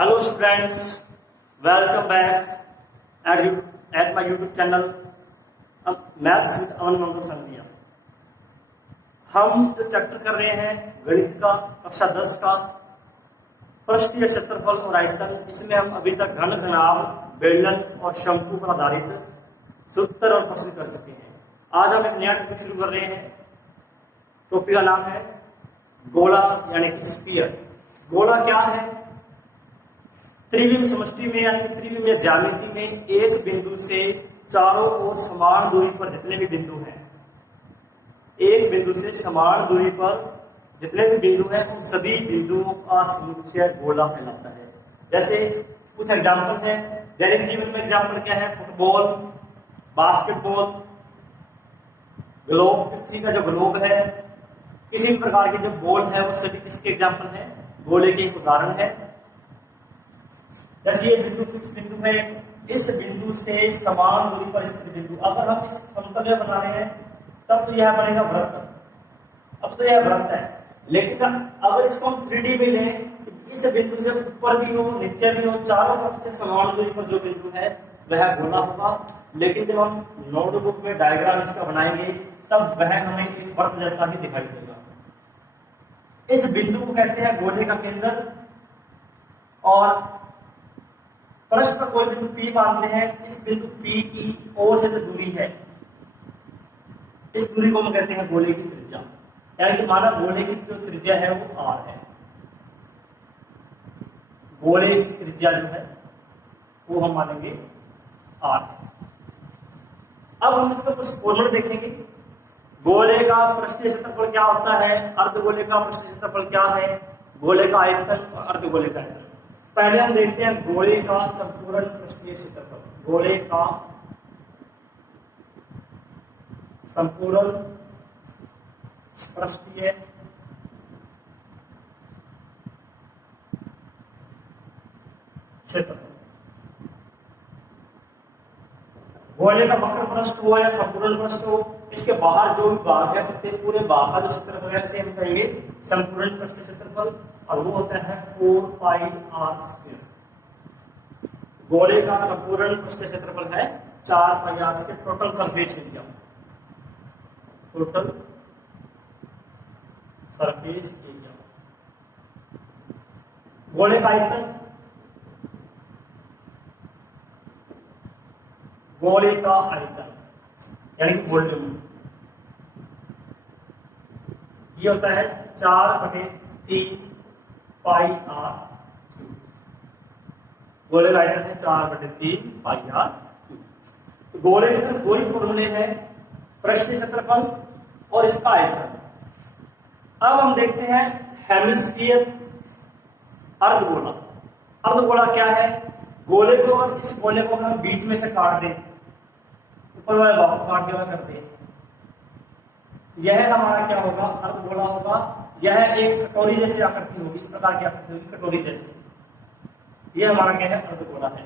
Hello students, welcome back at my YouTube channel maths with Aman Mangal Sandhiya. हम जो chapter कर रहे हैं गणित का कक्षा 10 का पृष्ठीय क्षेत्रफल और आयतन, इसमें हम अभी तक घन, घनाभ, बेलन और शंकु पर आधारित सूत्र और प्रश्न कर चुके हैं। आज हम एक नया टॉपिक शुरू कर रहे हैं। टॉपिक का नाम है गोला यानी कि स्फीयर। गोला क्या है? त्रिविम समष्टि में यानी कि त्रिविम या ज्यामिति में एक बिंदु से चारों ओर समान दूरी पर जितने भी बिंदु हैं, एक बिंदु से समान दूरी पर जितने भी बिंदु हैं, उन सभी बिंदुओं का समुच्चय गोला कहलाता है। जैसे कुछ एग्जाम्पल है दैनिक जीवन में। एग्जाम्पल क्या है? फुटबॉल, बास्केटबॉल, ग्लोब, पृथ्वी का जो ग्लोब है, किसी भी प्रकार के जो बॉल है, वो सभी किसके एग्जाम्पल है? गोले के एक उदाहरण है। जैसे ये बिंदु फिक्स बिंदु है, इस बिंदु से समान दूरी पर स्थित बिंदु, अगर हम इस समतल बना रहे हैं तब तो यह बनेगा वृत्त। अब तो यह वृत्त है, लेकिन अगर इसको हम 3D में लें, इस बिंदु से ऊपर भी हो, नीचे भी हो, चारों तरफ से समान दूरी पर जो बिंदु है वह गोला होगा। लेकिन जब हम नोटबुक में डायग्राम इसका बनाएंगे तब वह हमें एक वृत्त जैसा ही दिखाई देगा। इस बिंदु को कहते हैं गोले का केंद्र। और पृष्ठ पर कोई बिंदु P मानते हैं, इस बिंदु P की O से जो दूरी है, इस दूरी को हम कहते हैं गोले की त्रिज्या। यानी कि माना गोले की जो त्रिज्या है वो R है। गोले की त्रिज्या जो है वो हम मानेंगे R है। अब हम इसका कुछ फॉर्मूला देखेंगे। गोले का पृष्ठीय क्षेत्रफल क्या होता है, अर्धगोले का पृष्ठीय क्षेत्रफल क्या है, गोले का आयतन और अर्धगोले का आयतन। पहले हम देखते हैं गोले का संपूर्ण पृष्ठीय क्षेत्रफल। गोले का संपूर्ण पृष्ठीय क्षेत्रफल। गोले का वक्र पृष्ठ हो या संपूर्ण पृष्ठ हो, इसके बाहर जो भी भाग है, प्रत्येक पूरे भाग का जो क्षेत्रफल है, इसे हम कहेंगे संपूर्ण पृष्ठीय क्षेत्रफल, और वो होता है 4πr²। गोले का संपूर्ण पृष्ठीय क्षेत्रफल है 4πr²। Total surface area, total surface area. गोले का आयतन, गोले का आयतन यानी वॉल्यूम, ये होता है 4/3 πr²। गोले का आयतन है 4/3 πr²। तो गोले के दो ही फॉर्मूले हैं, पृष्ठीय क्षेत्रफल और इसका आयतन। अब हम देखते हैं हेमिस्फीयर, अर्धगोला। अर्धगोला क्या है? गोले को, अगर इस गोले को हम बीच में से काट दें, ऊपर वाले भाग को काट के कर दें, यह हमारा क्या होगा? अर्धगोला होगा। यह एक कटोरी जैसी आकृति होगी, इस प्रकार की आकृति होगी, कटोरी जैसी। यह हमारा क्या है? अर्धगोला है।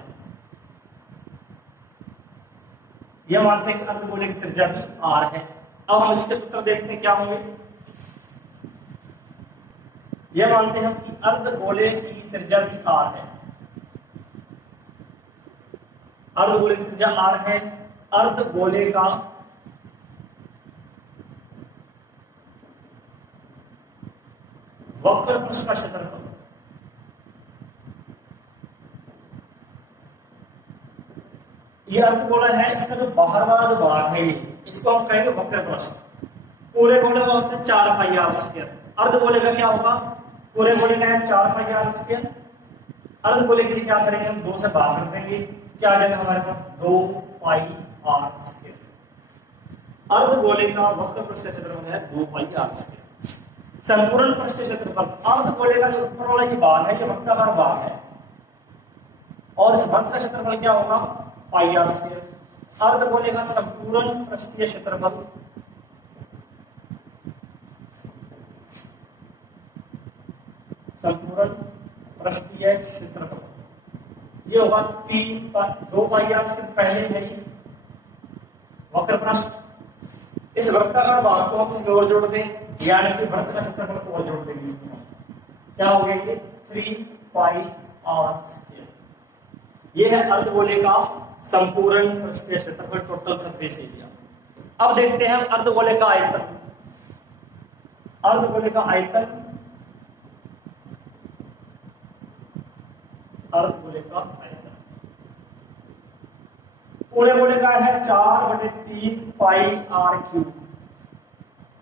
यह मानते हैं कि अर्धगोले की त्रिज्या भी R है। अब हम इसके सूत्र देखते हैं क्या होंगे। यह मानते हैं कि अर्धगोले की त्रिज्या भी R है। अर्धगोले की त्रिज्या R है। अर्धगोले का वक्र पृष्ठ का क्षेत्रफल, यह अर्धगोला है, इसका जो बाहर वाला जो भाग है इसको हम कहेंगे वक्र पृष्ठ। पूरे गोले का होता है 4πr²। अर्धगोले का क्या होगा? पूरे गोले का है 4πr²। अर्धगोले के लिए क्या करेंगे? हम 2 से भाग कर देंगे, क्या आ जाएगा हमारे पास? 2πr²। अर्धगोले का वक्र पृष्ठ क्षेत्रफल है 2πr²। संपूर्ण पृष्ठीय क्षेत्रफल, अर्धगोले का जो ऊपर वाला ये भाग है, ये वृत्ताकार भाग है, और इस वृत्त का क्षेत्रफल क्या होगा? πr²। अर्धगोले का संपूर्ण पृष्ठीय क्षेत्रफल संपूर्ण पृष्ठीय क्षेत्रफल ये होगा 2πr² पहले है वक्र पृष्ठ। इस वृत्ताकार भाग को हम इसमें और जोड़ दें, यानी कि वृत्त का क्षेत्रफल को और जोड़ देंगे इसमें। क्या हो गया? ये 3πr²। R square. ये है अर्धगोले का संपूर्ण पृष्ठीय क्षेत्रफल, टोटल सरफेस एरिया। अब देखते हैं अर्धगोले का आयतन। अर्धगोले का आयतन, अर्धगोले का आयतन पूरे गोले का है 4/3 पाई आर क्यूब।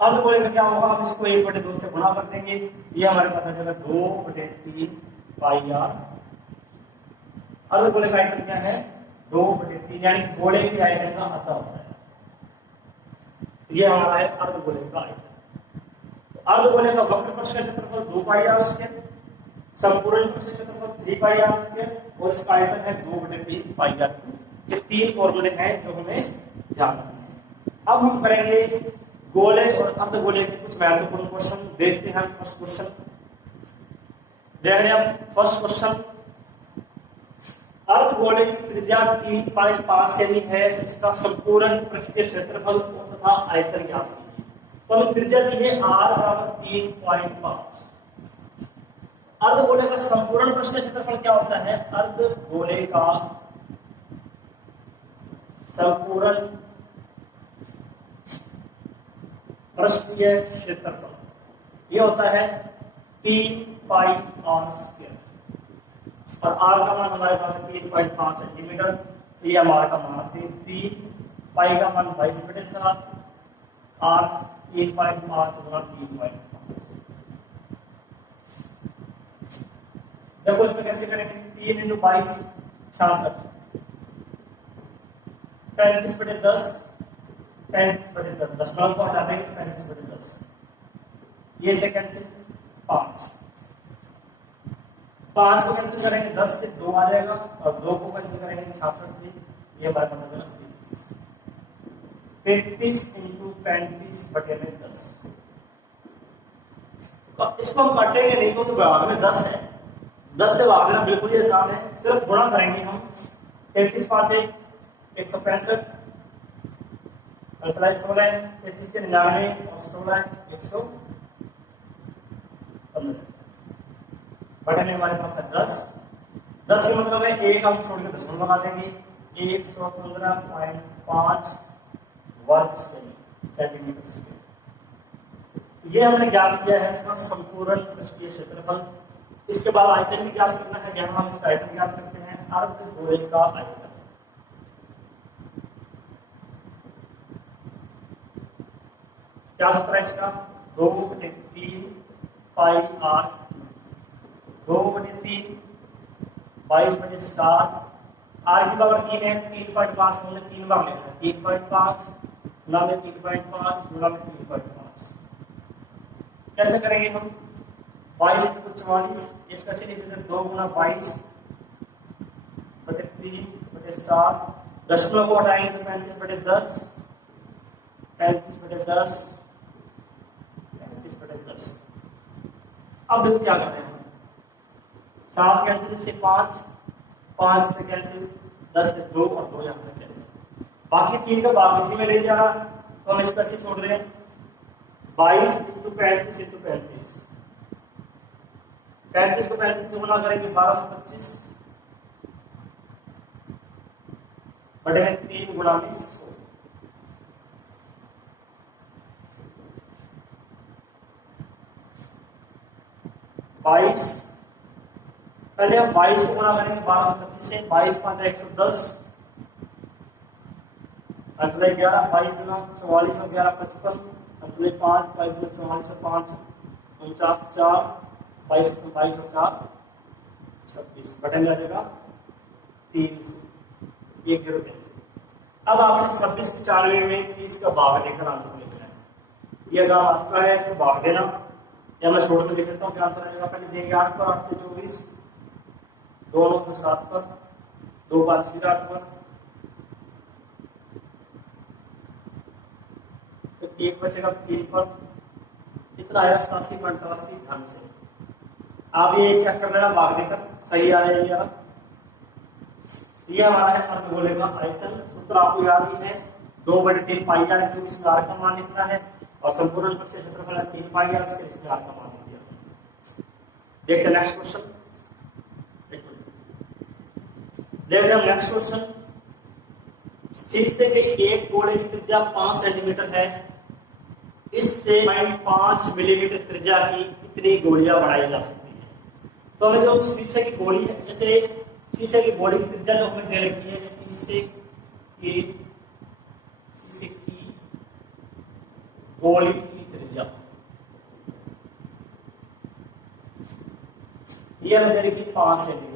अर्धगोले का क्या होगा, हम इसको 1/2 से गुणा कर देंगे, ये हमारे पास आ जाएगा 2/3 पाई आर। अर्धगोले का आयतन क्या है, 2/3, यानी गोले के आयतन का आधा होता है। ये हमारा है अर्धगोले का आयतन। अर्धगोले का वक्र पृष्ठीय क्षेत्रफल 2 पाई आर स्क्वायर, संपूर्ण पृष्ठीय क्षेत्रफल 3 पाई आर स्क्वायर, और इसका आयतन है 2/3 पाई आर क्यूब। ये 3 फॉर्मूले हैं जो हमें ध्यान रखने हैं। अब हम करेंगे गोले और अर्धगोले के कुछ महत्वपूर्ण क्वेश्चन। देखते हैं फर्स्ट क्वेश्चन। देख रहे हैं हम फर्स्ट क्वेश्चन। अर्धगोले की त्रिज्या 3.5 सेमी है, इसका संपूर्ण पृष्ठीय क्षेत्रफल तथा आयतन ज्ञात कीजिए। तो हमें त्रिज्या दी है r बराबर 3.5। अर्धगोले का संपूर्ण पृष्ठीय क्षेत्रफल क्या होता है, अर्धगोले का संपूर्ण पृष्ठीय क्षेत्रफल ये होता है 3 पाई आर स्क्वायर, और r का मान हमारे पास है 3.5 सेंटीमीटर। ये हमारा का मान है 3 पाई का मान 22/7, r 3.5 गुना 3.5। देखो इसमें कैसे करेंगे, 3 × 22 66, 35/10, 35/10, 10 को हटा देंगे 35/10, ये से कैंसिल 5 को कैंसिल करेंगे 10 से 2 आ जाएगा, और 2 को कैंसिल करेंगे 66 से, ये हमारे पास आ जाएगा 35 × 35/10। इसको हम काटेंगे नहीं क्योंकि भाग में 10 है, 10 से भाग देना बिल्कुल ही आसान है, सिर्फ गुणा करेंगे हम। 33 5 165, 16 33 के 99, और 16 115। बटे में हमारे पास है 10 का मतलब है 1 हम छोड़ के 10 लगा देंगे, 115.5 वर्ग सेंटीमीटर स्क्वायर। ये हमने ज्ञात किया है इसका संपूर्ण पृष्ठीय क्षेत्रफल। इसके बाद आयतन भी ज्ञात करना है, यहाँ हम इसका आयतन ज्ञात करते हैं, अर्धगोले का आयतन। क्या सूत्र है इसका, 2/3 पाई आर, 2/3 22/7, आर की पावर 3 है, 3.5 हमने 3 बार लिखा है, 3.5 गुना में 3.5 गुना में 3.5। कैसे करेंगे हम, 22 × 44, इसका से लिखते हैं 2 गुना 22/3/7, दशमलव को हटाएंगे तो 35/10, 35/10, 35/10। अब देखो क्या करते हैं, 7 कैंसिल से 5 से कैंसिल, 10 से 2, और 2 यहाँ पर कैंसिल, बाकी 3 का भाग इसी में ले जा रहा, तो हम इसका से छोड़ रहे हैं 22 × 35 × 35, 35 को 35 से गुना करेंगे 1225, बटे में 3 गुणा 20, 22। पहले हम 22 को गुणा करेंगे 1225 से, 22 5 110, 11, 22 गुना 44 और 11 55, 5 22 44 और 5 49, 4 22 और 4 26, बटे में आ जाएगा 300, 1 0 कैंसिल। अब आपने 26 की 94 में 30 का भाग लेकर आंसर लिखना है। ये अगर आपका है इसको भाग देना, या मैं छोड़ के लिख देता हूँ, क्या आंसर आएगा, पहले देंगे 8 पर 8 के 24, 2 9 फिर 7 पर, 2 5 फिर 8 पर, फिर 1 बचेगा 3 पर, इतना आएगा 87.83 ध्यान से। आप ये चेक कर लेना भाग देकर, सही आ रहा है ये हमारा है अर्धगोले का आयतन। सूत्र आपको याद ही है, 2/3 पाई आर क्यूब, इसमें आर का मान लिखना है, और संपूर्ण पृष्ठीय क्षेत्रफल है 3 पाई आर, इसमें आर का मान लिख दिया। देखते हैं नेक्स्ट क्वेश्चन। देख रहे हैं नेक्स्ट क्वेश्चन। शीशे के एक गोले की त्रिज्या 5 सेंटीमीटर है, इससे 5 मिलीमीटर त्रिज्या की कितनी गोलियां बनाई जा सकती है। तो हमें जो शीशे की गोली है, जैसे शीशे की गोली की त्रिज्या जो हमें दे रखी है, शीशे की गोली की त्रिज्या ये हमें दे रखी है 5 सेंटीमीटर।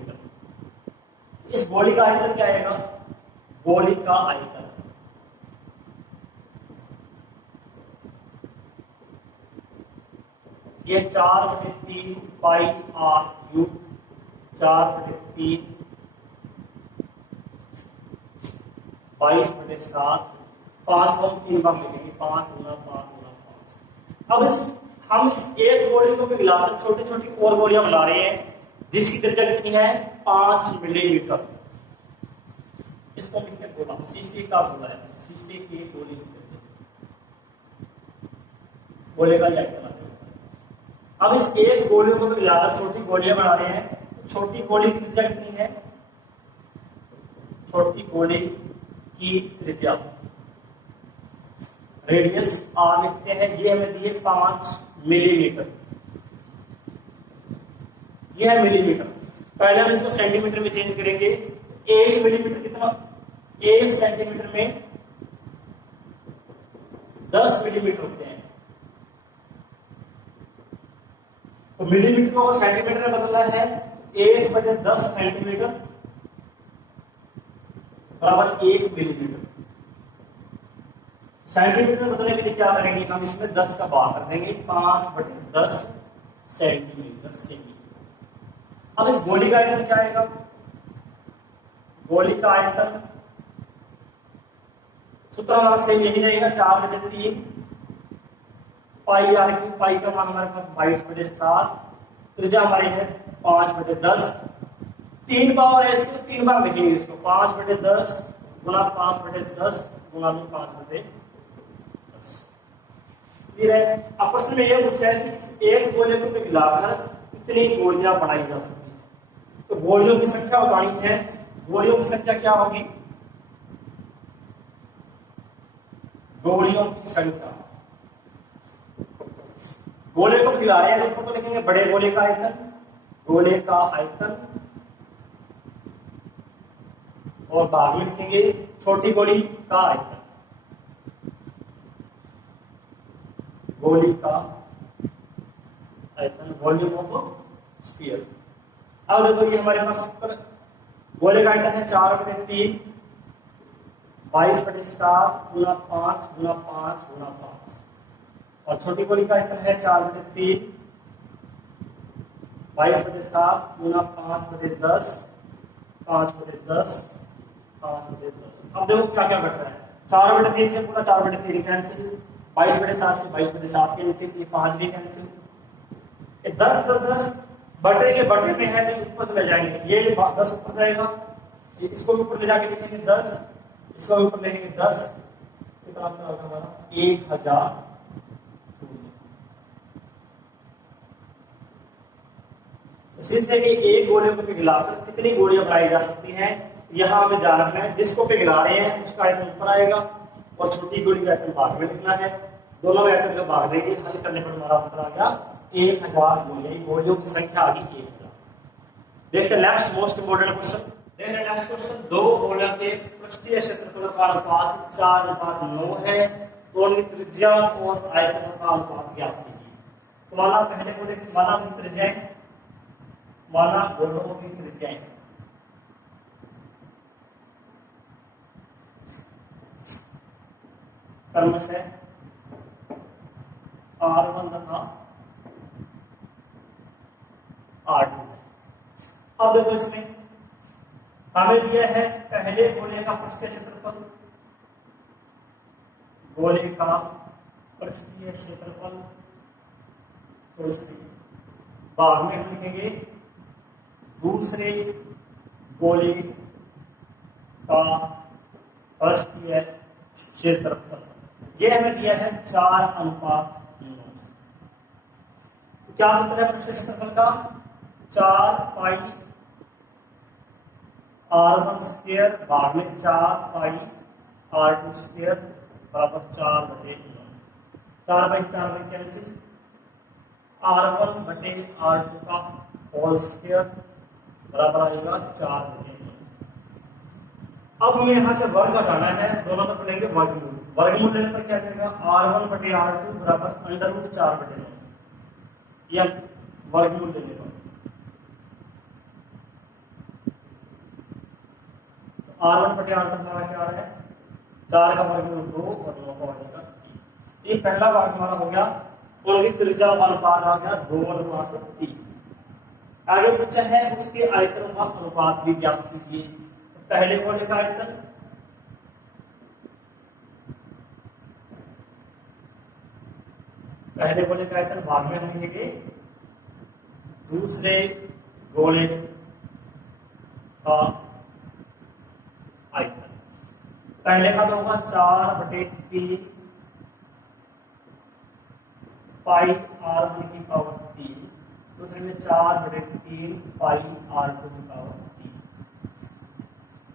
इस गोली का आयतन क्या आएगा, गोली का आयतन ये 4/3 पाई आर क्यूब, 4/3 22/7, 5 को हम 3 बार लिखेंगे, 5 गुना 5 गुना 5। अब हम इस एक गोली को भी मिलाकर छोटी छोटी और गोलियां बना रहे हैं जिसकी त्रिज्या कितनी है, 5 मिलीमीटर। इसको लिखते हैं गोला, शीशे का गोला है, शीशे की गोली की त्रिज्या, गोले का आयतन। अब इस एक गोली को भी मिलाकर छोटी गोलियां बना रहे हैं, छोटी गोली की त्रिज्या कितनी है, छोटी गोली की त्रिज्या रेडियस आर लिखते हैं, ये हमें दिए 5 मिलीमीटर, ये है मिलीमीटर। पहले हम इसको सेंटीमीटर में चेंज करेंगे। 1 मिलीमीटर कितना, 1 सेंटीमीटर में 10 मिलीमीटर होते हैं। तो मिलीमीटर को सेंटीमीटर में बदलना है, 1/10 सेंटीमीटर बराबर 1 मिलीमीटर। सेंटीमीटर में बदलने के लिए क्या करेंगे, हम इसमें 10 का भाग कर देंगे, 5/10 सेंटीमीटर से। अब इस गोली का आयतन क्या आएगा, गोली का आयतन सूत्र हमारा सही यही रहेगा, 4/3 पाई आर क्यूब, पाई का मान हमारे पास 22/7, त्रिज्या हमारी है 5/10, 3 पावर है इसको 3 बार लिखेंगे, इसको 5/10 गुना 5/10 गुना 5/10। अब प्रश्न में यह पूछा है कि इस एक गोले को मिलाकर कितनी गोलियां बनाई जा सकती है। तो गोलियों की संख्या बतानी है, गोलियों की संख्या क्या होगी, गोलियों की संख्या, गोले को मिला रहे हैं तो लिखेंगे बड़े गोले का आयतन, गोले का आयतन, और बाद में लिखेंगे छोटी गोली का आयतन, गोली का आयतन, वॉल्यूम ऑफ स्फीयर। अब देखो ये हमारे पास सूत्र, गोले का आयतन है 4/3 22/7 गुना 5 गुना 5 गुना 5, और छोटी गोली का आयतन है 4/3 22/7 गुना 5/10 5/10 5/10। अब देखो क्या क्या घट रहा है, 4/3 से पूरा 4/3 कैंसिल, 22/7 से 22/7 कैंसिल, ये 5 भी कैंसिल, 10 बटे के बटे में है तो ऊपर ले जाएंगे, ये 10 ऊपर जाएगा, इसको भी ऊपर ले जाके लिखेंगे 10, इसको भी ऊपर ले लेंगे 10, कितना हमारा 1000। शीशे के एक गोले को पिघलाकर कितनी गोलियां बनाई जा सकती हैं, यहां हमें ध्यान रखना है, जिसको पिघला रहे हैं उसका आयतन ऊपर आएगा और छोटी गोली का आयतन भाग में लिखना है, दोनों में आयतन का भाग देंगे, हल करने पर हमारा उत्तर आ गया 1000 गोलियां, गोलियों की संख्या आ गई 1000। देखते हैं नेक्स्ट मोस्ट इंपोर्टेंट क्वेश्चन। देख रहे हैं नेक्स्ट क्वेश्चन, दो गोलों के पृष्ठीय क्षेत्रफल का अनुपात 4:9 है, तो उनकी त्रिज्या और आयतन का अनुपात ज्ञात कीजिए। तो माना पहले गोले की माना की त्रिज्याएं, माना गोलों की त्रिज्याएं क्रम से R1 तथा R2। अब देखो इसमें हमें दिया है पहले गोले का पृष्ठीय क्षेत्रफल, गोले का पृष्ठीय क्षेत्रफल, बाद में हम लिखेंगे दूसरे गोले का पृष्ठीय क्षेत्रफल, यह हमें दिया है 4:9। क्या सूत्र है पृष्ठीय क्षेत्रफल का, 4 पाई R1 स्क्वायर भाग में 4 पाई R2 स्क्वायर बराबर 4 बटे 4 बाई 4 में कैंसिल, R1 बटे R2 का होल स्क्वायर बराबर आएगा 4 बटे 9। अब हमें यहां से वर्ग हटाना है, दोनों तरफ लेंगे वर्गमूल। वर्गमूल लेने पर क्या जाएगा, R1 बटे R2 बराबर अंडर रूट 4 बटे 9, या वर्गमूल लेने पर R1 बटे R2 हमारा क्या है, 4 का वर्गमूल 2 और 9 का वर्गमूल 3। ये पहला भाग हमारा हो गया, उनकी त्रिज्या अनुपात आ गया 2:3। आगे बच्चा है उसके आयतन का अनुपात भी ज्ञात कीजिए। तो पहले गोले का आयतन, पहले गोले का आयतन भाग में हम लिखेंगे दूसरे गोले का आयतन। पहले का तो होगा 4/3 पाई R1 की पावर 3, दूसरे में 4/3 पाई R2 की पावर 3।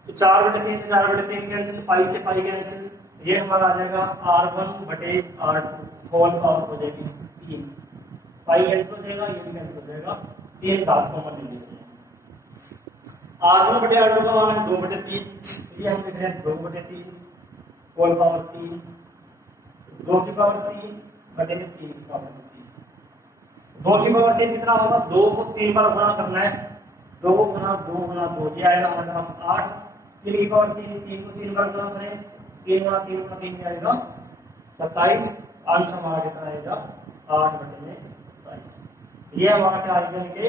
तो 4/3 से 4/3 कैंसिल, पाई से पाई कैंसिल, ये हमारा आ जाएगा R1 बटे R2 होल पावर हो जाएगी 3, पाई कैंसिल हो जाएगा, ये भी कैंसिल हो जाएगा, 3 का कॉमन ले लीजिए। R1 बटे R2 का मान है 2/3, ये हम लिख रहे हैं 2/3 होल पावर 3, 2 की पावर 3 बटे 3 की पावर 3। 2 की पावर 3 कितना होगा, 2 को 3 बार गुणा करना है, 2 गुना 2 गुना 2, ये आएगा हमारे पास 8। 3 की पावर 3, 3 को 3 बार गुणा करें, 3 गुना 3 गुना 3 आएगा 27। आंसर हमारा कितना आएगा, 8/27। ये हमारा क्या आएगा कि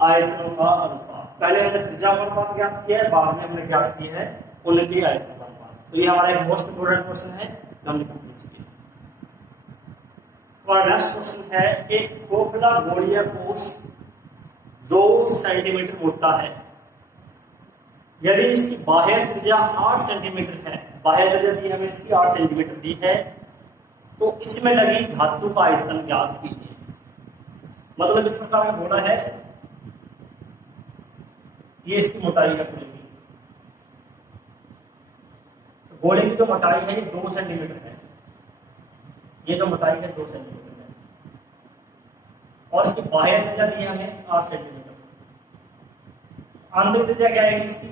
आयतनों का अनुपात। पहले हमने त्रिज्या का अनुपात ज्ञात किया है, बाद में हमने ज्ञात किया है उनकी आयतनों का अनुपात। तो ये हमारा एक मोस्ट इंपोर्टेंट क्वेश्चन है, हमने कंप्लीट किया। और नेक्स्ट क्वेश्चन है, एक खोखला गोलीय कोश 2 सेंटीमीटर मोटा है, यदि इसकी बाह्य त्रिज्या 8 सेंटीमीटर है, बाह्य त्रिज्या दी हमें इसकी 8 सेंटीमीटर दी है, तो इसमें लगी धातु का आयतन ज्ञात कीजिए। मतलब इस प्रकार का गोला है, ये इसकी मोटाई है पूरी की, तो गोले की जो मोटाई है ये 2 सेंटीमीटर है, ये जो मोटाई है 2 सेंटीमीटर है, और इसकी बाह्य त्रिज्या दी है हमें 8 सेंटीमीटर। आंतरिक त्रिज्या क्या है इसकी,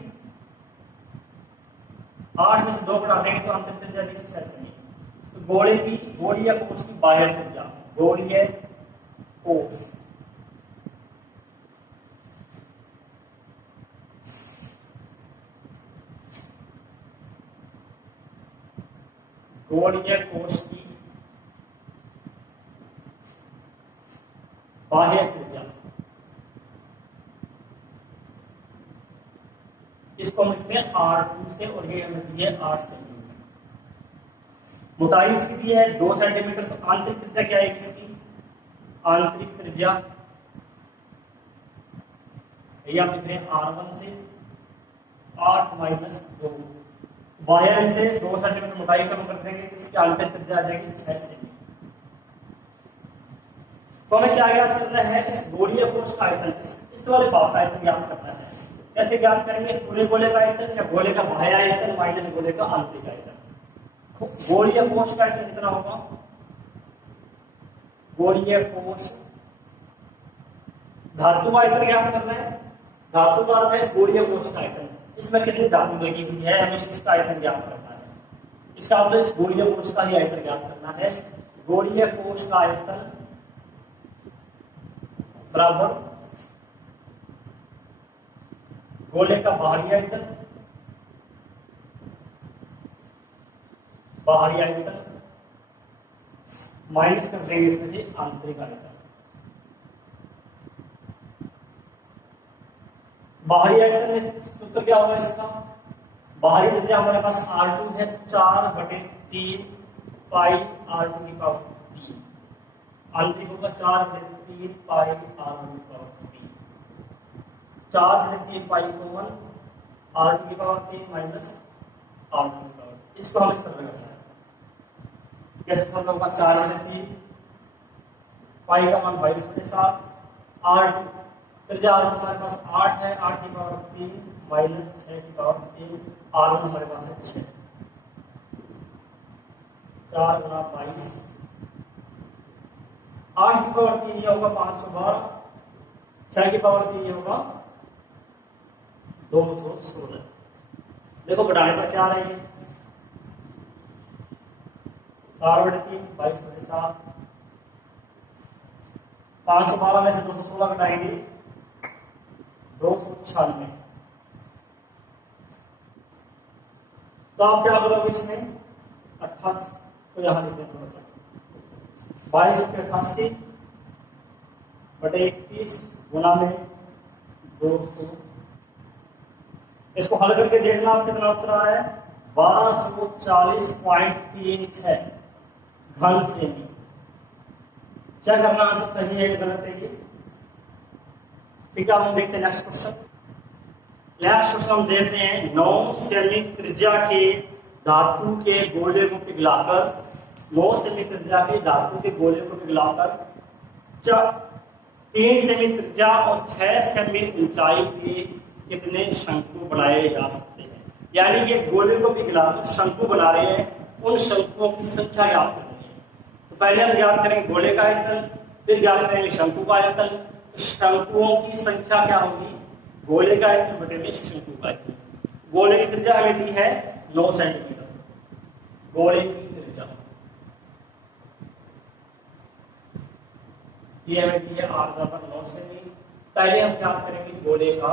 8 में से 2 घटा देंगे तो आंतरिक त्रिज्या दी कुछ ऐसे नहीं। तो गोले की, गोलीय कोश की बाह्य त्रिज्या, गोलीय कोश गोलीय कोश की बाह्य त्रिज्या, इसको हम लिखते हैं R2 से, और ये हमें दी है 8 सेंटीमीटर। मोटाई इसकी दी है 2 सेंटीमीटर, तो आंतरिक त्रिज्या क्या है इसकी, आंतरिक त्रिज्या ये हम लिख रहे हैं R1 से 8 माइनस 2, बाह्य से 2 सेंटीमीटर मोटाई कम कर देंगे तो इसकी आंतरिक त्रिज्या आ जाएगी 6 सेंटीमीटर। तो हमें क्या ज्ञात करना है, इस गोलीय कोश का आयतन, इस वाले भाग का आयतन ज्ञात करना है। कैसे ज्ञात करेंगे, पूरे गोले का आयतन या गोले का बाह्य आयतन माइनस गोले का आंतरिक आयतन। गोलीय कोश का आयतन कितना होगा, गोलीय कोश, धातु का आयतन ज्ञात करना है, धातु का अर्थ है इस गोलीय कोश का आयतन, इसमें कितनी धातु लगी हुई है, हमें इसका आयतन ज्ञात करना है। इसका मतलब इस गोलीय कोश का ही आयतन ज्ञात करना है। गोलीय कोश का आयतन बराबर गोले का बाहरी आयतन, बाहरी आयतन माइनस कर देंगे इसमें से आंतरिक आयतन। बाहरी आयतन में सूत्र क्या होगा इसका, बाहरी त्रिज्या हमारे पास R2 है, 4/3 पाई R2 की पावर 3, आंतरिक होगा 4/3 पाई R1 की पावर 3, 4/3 पाई को 1 R2 की पावर 3 माइनस R2 की पावर, इसको हमें सरल करना है। कैसे सरल होगा, 4/3 पाई का मान 22/7, R2 त्रिज्या r हमारे पास 8 है, 8 की पावर 3 माइनस 6 की पावर 3, r1 हमारे पास है 6, 4 गुना 22, 8 की पावर 3 ये होगा 512, 6 की पावर 3 ये होगा 216। देखो घटाने पर क्या आ रही है, 4/3 22/7, 512 में से 216 घटाएंगे 296। तो आप क्या करोगे इसमें 28 तो यहां लिखते हैं थोड़ा सा, 22/88 बटे 21 गुना में 200। इसको हल करके देखना आप कितना उत्तर आ रहा है, 1240.36 घन सेमी। चेक करना आंसर सही है या गलत है ये। ठीक है, हम देखते हैं नेक्स्ट क्वेश्चन। नेक्स्ट क्वेश्चन हम देख रहे हैं 9 सेमी त्रिज्या के धातु के गोले को पिघलाकर, 9 सेमी त्रिज्या के धातु के गोले को पिघलाकर 3 सेमी त्रिज्या और 6 सेमी ऊंचाई के कितने शंकु बनाए जा सकते हैं। यानी कि गोले को पिघलाकर शंकु बना रहे हैं, उन शंकुओं की संख्या ज्ञात करनी है। तो पहले हम ज्ञात करेंगे गोले का आयतन, फिर ज्ञात करेंगे शंकु का आयतन। शंकुओं की संख्या क्या होगी, गोले का आयतन बटे में शंकु का आयतन। गोले की त्रिज्या हमें दी है 9 सेंटीमीटर, गोले की त्रिज्या ये हमें दी है r बराबर 9 सेमी। पहले हम ज्ञात करेंगे गोले का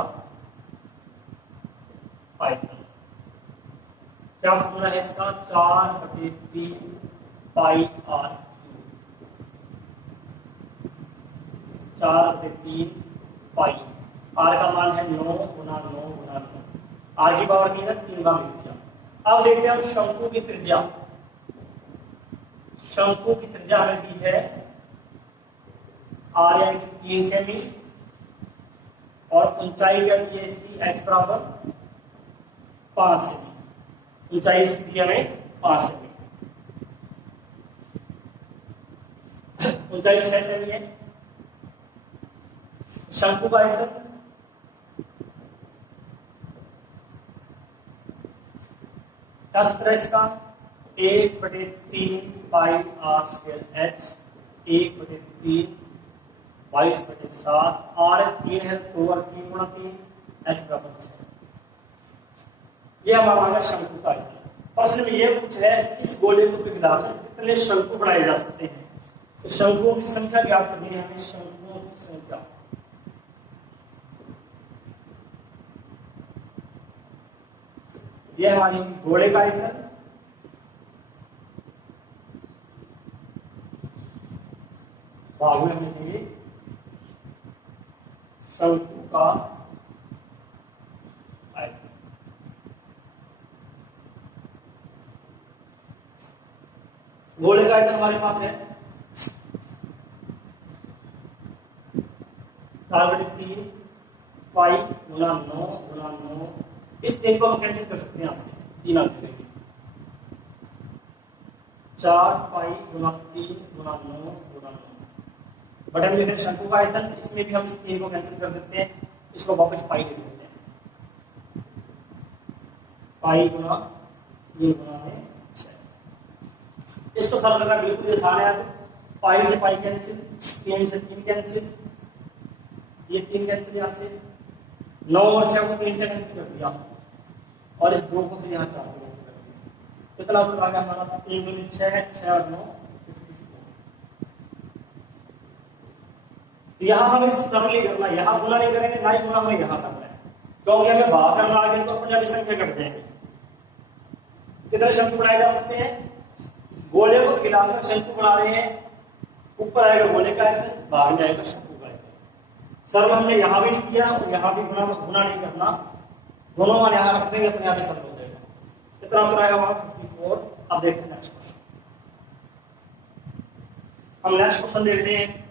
आयतन। क्या फॉर्मूला है इसका, 4/3 पाई r, 4/3 पाई। r का मान है 9 गुना 9 गुना 9, r की पावर 3 है, 3 बार लिख दिया। अब देखते हैं हम शंकु की त्रिज्या। शंकु की त्रिज्या हमें दी है r यानी कि 3 सेमी, और ऊंचाई क्या दी है इसकी, h बराबर 5 सेमी। ऊंचाई इसकी दी हमें 5 सेमी, ऊंचाई 6 सेमी है। शंकु का आयतन क्या सूत्र है इसका, 1/3 पाई r स्क्वायर h, 1/3 22/7, r 3 है 2 और 3 गुणा 3, h बराबर 6। ये हमारा आ गया शंकु का आयतन। प्रश्न में ये पूछ है इस गोले को पिघलाकर कितने शंकु बनाए जा सकते हैं। तो शंकुओं की संख्या ज्ञात करनी है हमें, शंकुओं की संख्या। यह हमारी गोले का आयतन, भाग में हमें चाहिए शंकु का आयतन। गोले का आयतन हमारे पास है 4/3 पाई गुना 9 गुना 9। इस 3 को हम कैंसिल कर सकते हैं आपसे, 3 आ जाएंगे, 4 पाई गुना 3 गुना 9 गुना 9। बट हम लिख रहे हैं शंकु का आयतन, इसमें भी हम इस 3 को कैंसिल कर देते हैं, इसको वापस पाई लिख देते हैं, पाई गुना 3 गुना में 6। इसको सरल करना बिल्कुल आसान है। पाई से पाई कैंसिल, 3 से 3 कैंसिल, ये 3 कैंसिल यहाँ से, 9 और 6 को 3 से कैंसिल कर दिया, और इस 2 को फिर यहाँ 4 से कैंसिल कर दिया। कितना उत्तर आ गया हमारा, 3 दूनी 6, 6 और 9 54। यहाँ हमें इसको सरल नहीं करना, यहाँ गुना नहीं करेंगे, ना ही गुना हमें यहाँ करना है, क्योंकि अगर भाग करना आ गया तो अपने आप संख्या कट जाएगी। कितने शंकु बनाए जा सकते हैं, गोले को खिलाकर शंकु बना रहे हैं, ऊपर आएगा गोले का आयतन, भाग में आएगा शंकु का आयतन। सरल हमने यहाँ भी नहीं किया और यहाँ भी गुना नहीं करना, दोनों मान यहाँ रख देंगे, अपने आप ही सरल हो जाएगा। कितना उत्तर आएगा हमारा 54। अब देखते हैं नेक्स्ट क्वेश्चन। हम नेक्स्ट क्वेश्चन देखते हैं।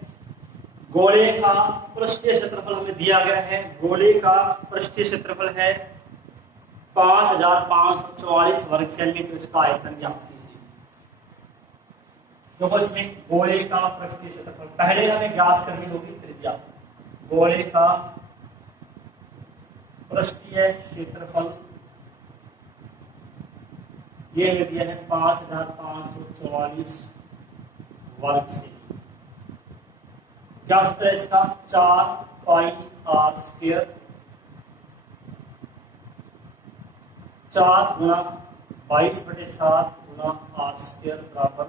गोले का पृष्ठीय क्षेत्रफल हमें दिया गया है, गोले का पृष्ठीय क्षेत्रफल है 5544 वर्ग सेंटीमीटर, इसका आयतन ज्ञात कीजिए। तो इसमें गोले का पृष्ठीय क्षेत्रफल पहले हमें ज्ञात करनी होगी त्रिज्या। गोले का पृष्ठीय क्षेत्रफल ये हमें दिया है 5544 वर्ग सेमी। क्या सूत्र है इसका? 4 पाई आर स्क्वायर 4 गुना 22/7 गुना आर स्क्वायर बराबर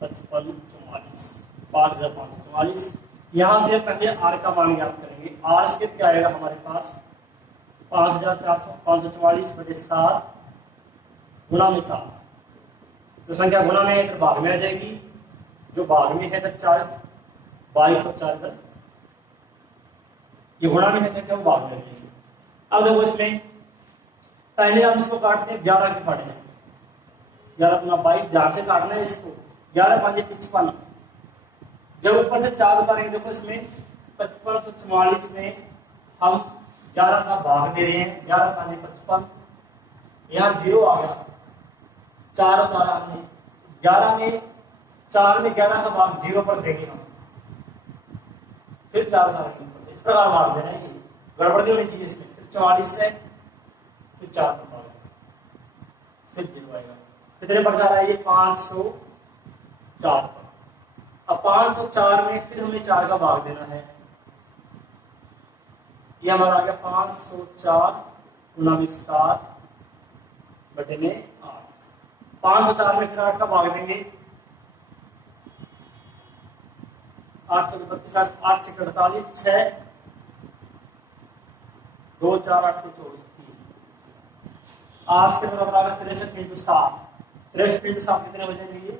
5544 5544। यहां से पहले आर का मान ज्ञात करेंगे। आर स्क्वायर क्या आएगा हमारे पास? 5,444/7 गुना में 7। तो संख्या गुना में इधर भाग में आ जाएगी, जो भाग में है इधर 4 22 और 4 इधर, ये गुणा में है संख्या वो भाग में आ जाएगी। अब देखो इसमें पहले हम इसको काटते हैं 11 के पाटे से। 11 गुना 22 ध्यान से काटना है इसको। 11 5 55। जब ऊपर से 4 उतारेंगे देखो इसमें 5544 में हम 11 का भाग दे रहे हैं। 11 5 55, यहाँ 0 आ गया, 4 उतारा हमने। 11 में 4 में 11 का भाग 0 पर देंगे हम, फिर 4 उतारेंगे। इस प्रकार भाग देना है, गड़बड़ नहीं होनी चाहिए इसमें। फिर 44 से फिर 4 पर भाग, फिर 0 आएगा। कितने पर जा रहा है ये? 504 पर। अब 504 में फिर हमें 4 का भाग देना है। ये हमारा आ गया 504 गुना में 7 बटे में 8। 504 में फिर 8 का भाग देंगे। 8 चौके 32, 8 छक्के 48, 6 2 4 8 को 24 3। 8 के बराबर आ गया 63 × 7। 63 × 7 कितने हो जाएंगे ये?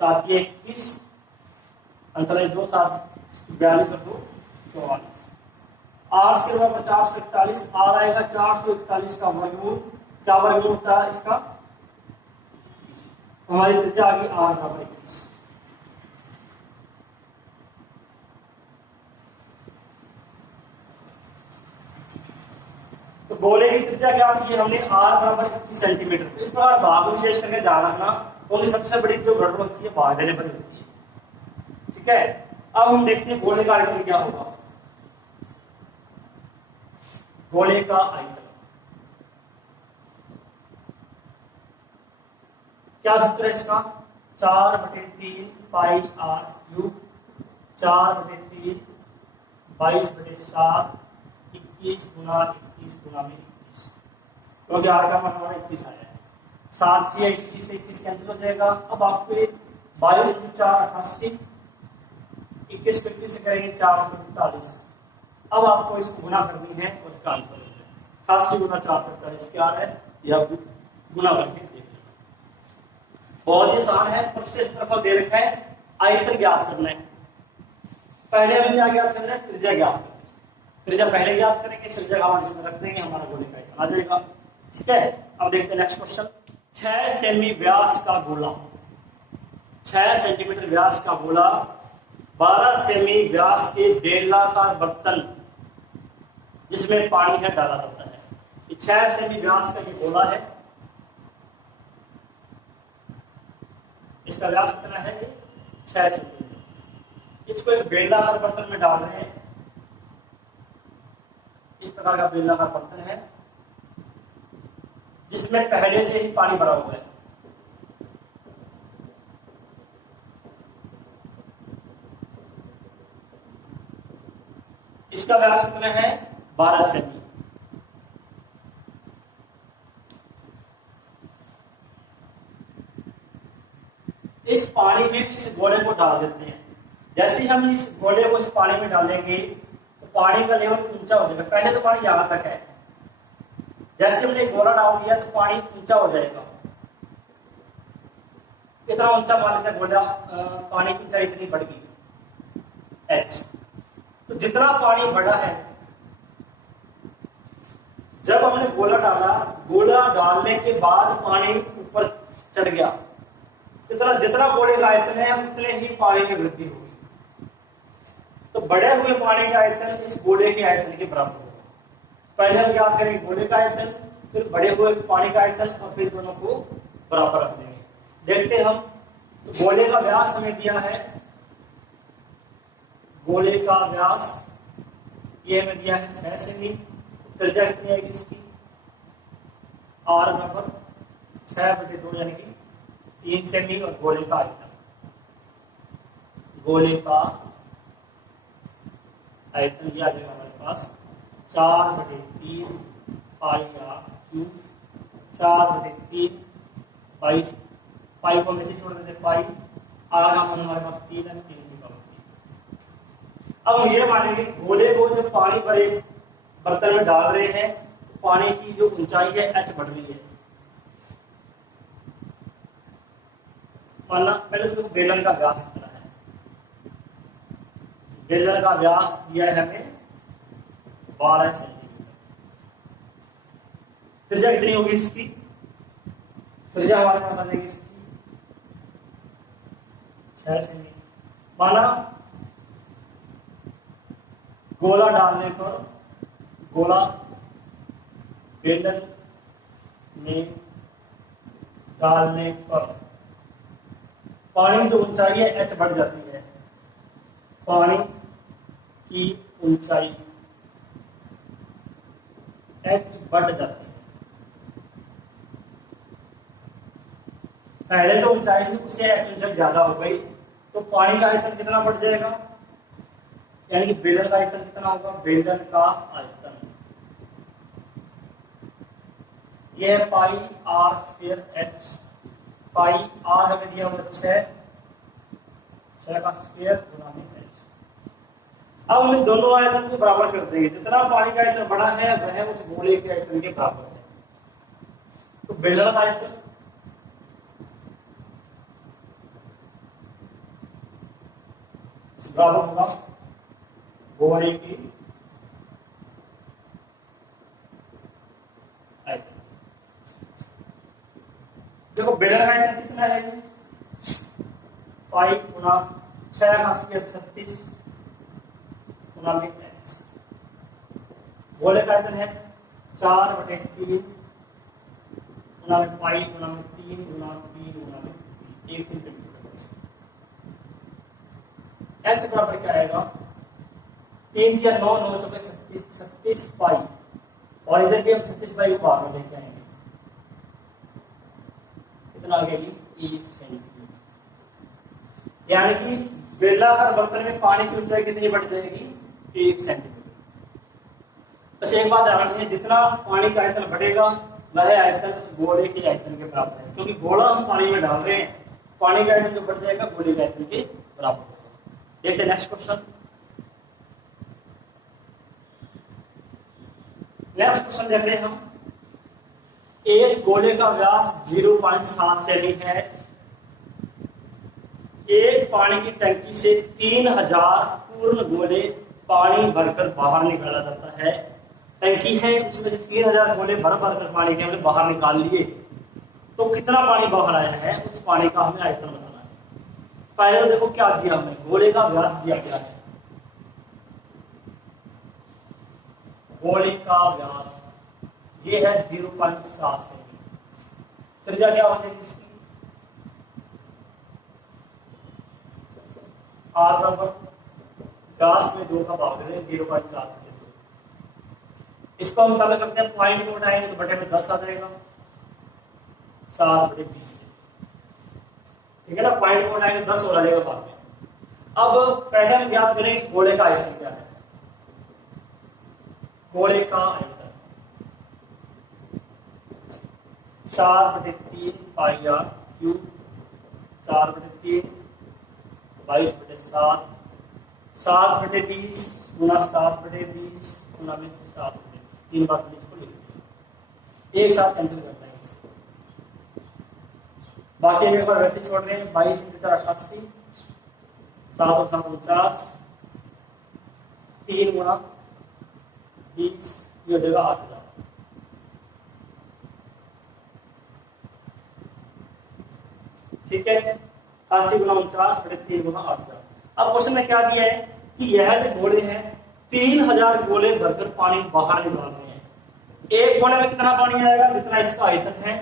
7 की 21, अंतर 2 7 42 और 2 44। 8 के बराबर 441। आर आएगा 441 का वर्गमूल। क्या वर्गमूल होता है इसका? हमारी त्रिज्या आ गई आर बराबर 21। तो गोले की त्रिज्या ज्ञात की हमने आर बराबर 21 सेंटीमीटर। तो इस प्रकार भाग विशेष करके ध्यान रखना, क्योंकि सबसे बड़ी जो गड़बड़ होती है भाग देने पर होती है। ठीक है, अब हम देखते हैं गोले का आयतन क्या होगा। गोले का आयतन क्या सूत्र है इसका? 4/3 पाई आर क्यूब 4/3 22/7 21 गुना 21 गुना में 21, क्योंकि आर का मान हमारा 21 आया है। 7 की 21 से 21 कैंसिल हो जाएगा। अब आपको 22 × 4 88, 21 को 21 से करेंगे 4 × 45। अब आपको इसको गुना करनी है और इसका आंसर 88 गुना 445 क्या है? यह गुना करके देख लीजिए। बहुत ही आसान है। पृष्ठीय क्षेत्रफल दे रखा है, आयतन ज्ञात करना है। पहले हमें क्या ज्ञात करना है? त्रिज्या ज्ञात करनी है। त्रिज्या पहले ज्ञात करेंगे, त्रिज्या का मान इसमें रख देंगे, हमारा गोले का आयतन आ जाएगा। ठीक है, अब देखते हैं नेक्स्ट क्वेश्चन। 6 सेमी व्यास का गोला, 6 सेंटीमीटर व्यास का गोला 12 सेमी व्यास के बेलनाकार बर्तन जिसमें पानी है डाला जाता है। 6 सेमी व्यास का ये गोला है, इसका व्यास कितना है? 6 सेंटीमीटर। इसको एक बेलनाकार बर्तन में डाल रहे हैं। इस प्रकार का बेलनाकार बर्तन है जिसमें पहले से ही पानी भरा हुआ है। इसका व्यास कितना है? 12 सेमी। इस पानी में इस गोले को डाल देते हैं। जैसे ही हम इस गोले को इस पानी में डालेंगे तो पानी का लेवल ऊंचा हो जाएगा। पहले तो पानी यहां तक है, जैसे हमने गोला डाल दिया तो पानी ऊंचा हो जाएगा। इतना ऊंचा मान लेते हैं गोला, पानी की ऊंचाई इतनी बढ़ गई h। तो जितना पानी बढ़ा है, जब हमने गोला डाला, गोला डालने के बाद पानी ऊपर चढ़ गया, जितना गोले का आयतन है उतने ही पानी में वृद्धि होगी। तो बढ़े हुए पानी का आयतन इस गोले के आयतन के बराबर होगा। पहले हम क्या करेंगे? गोले का आयतन, फिर बढ़े हुए पानी का आयतन, और फिर दोनों को बराबर रख देंगे। देखते हैं हम। तो गोले का व्यास हमें दिया है, गोले का व्यास ये हमें दिया है 6 सेमी। त्रिज्या कितनी आएगी इसकी, आर बराबर 6/2 यानी कि 3 सेमी। और गोले का आयतन, गोले का आयतन ये आ जाएगा हमारे पास 4/3 पाई आर क्यूब, 4/3 पाई, पाई को में से छोड़ देते पाई, आर का मान हमारे पास 3 है, 3 की पावर 3। अब हम ये मानेंगे गोले को जब पानी भरे बर्तन में डाल रहे हैं तो पानी की जो ऊंचाई है h बढ़ रही है। मानना पहले तो बेलन का व्यास कितना है, बेलन का व्यास दिया है हमें 12 सेंटीमीटर। त्रिज्या कितनी होगी इसकी, त्रिज्या हमारे पास आ जाएगी इसकी 6 सेमी। माना गोला डालने पर, गोला बेलन में डालने पर पानी की जो ऊंचाई है h बढ़ जाती है, पानी की ऊंचाई h बढ़ जाती है। पहले जो ऊंचाई थी उससे h ऊंचाई ज्यादा हो गई तो पानी का आयतन कितना बढ़ जाएगा, यानी कि बेलन का आयतन कितना होगा, बेलन का आयतन यह है pi r square h. Pi r हमें दिया हुआ 6 का स्क्वायर गुना में एच। अब हम इन दोनों आयतन को बराबर कर देंगे, जितना पानी का आयतन बड़ा है वह उस गोले के आयतन के बराबर है। तो बेलन का आयतन बराबर होगा गोले की आयतन। देखो बेलन का आयतन कितना है, पाई गुना 6 का स्क्वायर 36 गुना में x। गोले का आयतन है 4/3 गुना में पाई गुना में 3 गुना 3 गुना में 1 h बराबर क्या आएगा, 3 या 9 9 चौके 36 36 पाई, और इधर भी हम 36 पाई को बाहर में लेके आएंगे, कितना आ गया 1 सेंटीमीटर। यानी कि बेलनाकार बर्तन में पानी की ऊंचाई कितनी बढ़ जाएगी, 1 सेंटीमीटर। बस एक बात ध्यान रखिए, जितना पानी का आयतन बढ़ेगा वह आयतन उस गोले के आयतन के बराबर है, क्योंकि गोला हम पानी में डाल रहे हैं, पानी का आयतन जो बढ़ जाएगा गोले के आयतन के बराबर होगा। देखते हैं नेक्स्ट क्वेश्चन। नेक्स्ट क्वेश्चन देख रहे हैं हम, एक गोले का व्यास 0.7 सेमी है, एक पानी की टंकी से 3000 पूर्ण गोले पानी भरकर बाहर निकाला जाता है। टंकी है उसमें से 3000 गोले भर कर पानी के हमने बाहर निकाल लिए, तो कितना पानी बाहर आया है उस पानी का हमें आयतन बताना है। पहले तो देखो क्या दिया हमें, गोले का व्यास दिया गया है, गोले का व्यास ये है 0.7 सेमी। त्रिज्या क्या हो जाएगी इसकी, आर बराबर व्यास में 2 का भाग दे दें 0.7 से 2। इसको हम सरल करते हैं, पॉइंट को उठाएंगे तो बटे में 10 आ जाएगा 7/20 से, ठीक है ना। पॉइंट को उठाएंगे 10 और आ जाएगा बाद में। अब पहले हम ज्ञात करें गोले का आयतन क्या है, गोले का आयतन 4/3 पाई आर क्यूब, 4/3 22/7, 7/20 गुना 7/20 गुना में 7/20, 3 बार 20 को लिख दिया, एक साथ कैंसिल करते हैं इससे, बाकी एक बार वैसे छोड़ रहे हैं। 22 × 4 88, 7 और 7 49, 3 गुना 20 ये हो जाएगा 8000। ठीक है, 80 गुना 49/3 गुना 8000। अब क्वेश्चन में क्या दिया है कि यह जो गोले हैं 3000 गोले भरकर पानी बाहर निकाल रहे हैं। एक गोले में कितना पानी आएगा, जितना इसका आयतन है,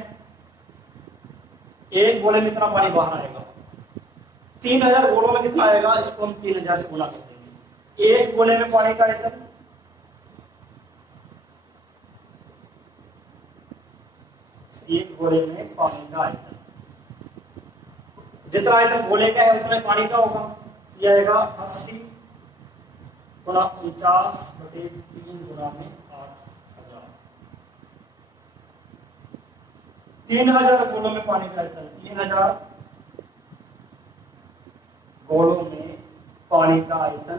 एक गोले में कितना पानी बाहर आएगा, 3000 गोलों में कितना आएगा, इसको हम 3000 से गुना कर देंगे। एक गोले में पानी का आयतन एक गोले में पानी का आयतन, जितना आयतन गोले का है उतना पानी का होगा। यह आएगा 80 गुना 49/3 गुना में 8000। 3000 गोलों में पानी का आयतन, 3000 गोलों में पानी का आयतन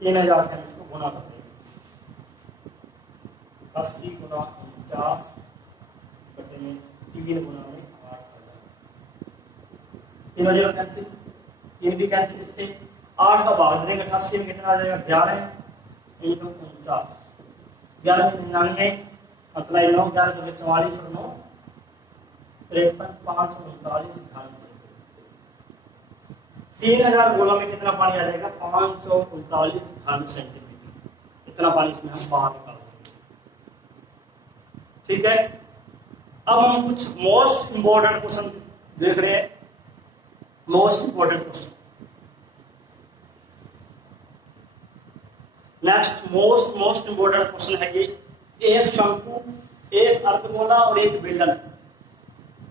3000 से हम इसको गुना कर देंगे। 80 गुना 49/3 गुना में 8000। 3000 कैंसिल, 3 भी कैंसिल, इससे 8 का भाग देंगे 88 में कितना आ जाएगा 11 into 49, 11 से 99 मतलब 9 11 तो 44 और 9 53 5 39 48। 3000 गोलों में कितना पानी आ जाएगा 539 घन सेंटीमीटर। इतना पानी इसमें हम बाहर निकाल देंगे। ठीक है, अब हम कुछ मोस्ट इंपोर्टेंट क्वेश्चन देख रहे हैं। Most important question, next most important question है ये। एक शंकु, एक अर्धगोला और एक बेलन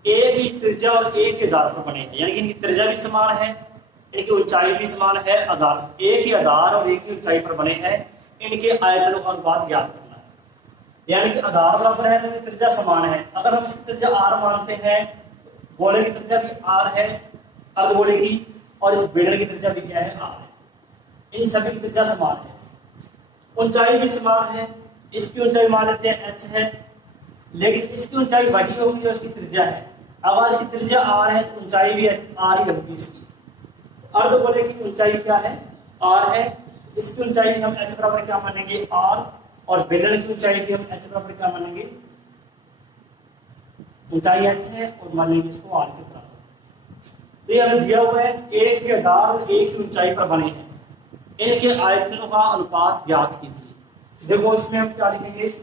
एक ही त्रिज्या और एक ही आधार पर बने हैं, यानी कि इनकी त्रिज्या भी समान है, इनकी ऊंचाई भी समान है, आधार एक ही आधार और एक ही ऊंचाई पर बने हैं। इनके आयतनों का अनुपात ज्ञात करना है, यानी कि आधार बराबर है तो इनकी त्रिज्या समान है। अगर हम इसकी त्रिज्या r मानते हैं, गोले की त्रिज्या भी r है अर्धगोले की, और इस बेलन की त्रिज्या भी क्या है r है। इन सभी की त्रिज्या समान है, ऊंचाई भी समान है। इसकी ऊंचाई मान लेते हैं h है, लेकिन इसकी ऊंचाई वही होगी जो इसकी त्रिज्या है। अगर इसकी त्रिज्या r है तो ऊंचाई भी r ही होगी इसकी। अर्धगोले की ऊंचाई क्या है r है, इसकी ऊंचाई हम h बराबर क्या मानेंगे r, और बेलन की ऊंचाई भी हम h बराबर क्या मानेंगे, ऊंचाई h है और मानेंगे इसको r के बराबर। तो ये हमें दिया हुआ है एक ही आधार और एक ही ऊंचाई पर बने हैं, इनके आयतनों का अनुपात ज्ञात कीजिए। देखो इसमें हम क्या लिखेंगे,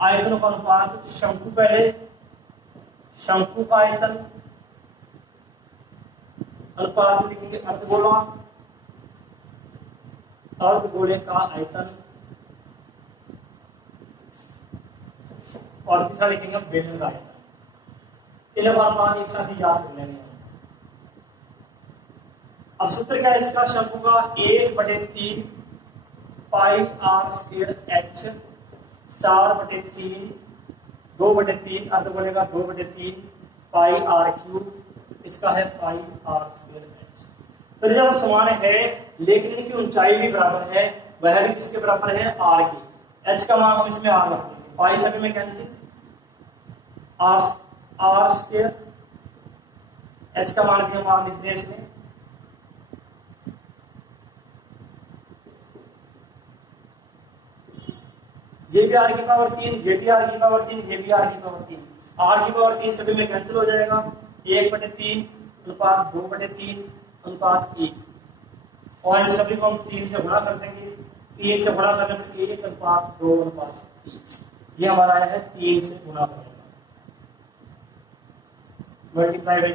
आयतनों का अनुपात, शंकु पहले, शंकु का आयतन अनुपात लिखेंगे अर्धगोला, अर्धगोले का आयतन, और तीसरा लिखेंगे हम बेलन का आयतन। इन अनुपात एक साथ ही याद कर लेंगे। अब सूत्र क्या है इसका, शंकु का 1/3 पाई r स्क्वायर h, 4/3 2/3, अर्धगोले का 2/3 पाई r क्यूब, इसका है पाई r स्क्वायर h। त्रिज्या समान है लेकिन इनकी ऊंचाई भी बराबर है, वह भी किसके बराबर है r की। h का मान हम इसमें r रख देंगे, पाई सभी में कैंसिल, r स्क्वायर, h का मान भी हम r लिखते हैं इसमें। ये भी r की पावर 3, ये भी r की पावर 3, ये भी r की पावर 3, r की पावर 3 सभी में कैंसिल हो जाएगा। 1/3 अनुपात 2/3 अनुपात 1, और इन सभी को हम 3 से गुणा कर देंगे। 3 से गुणा करने पर 1/2/3, ये हमारा आया है 3 से गुणा करेगा, मल्टीप्लाई बाई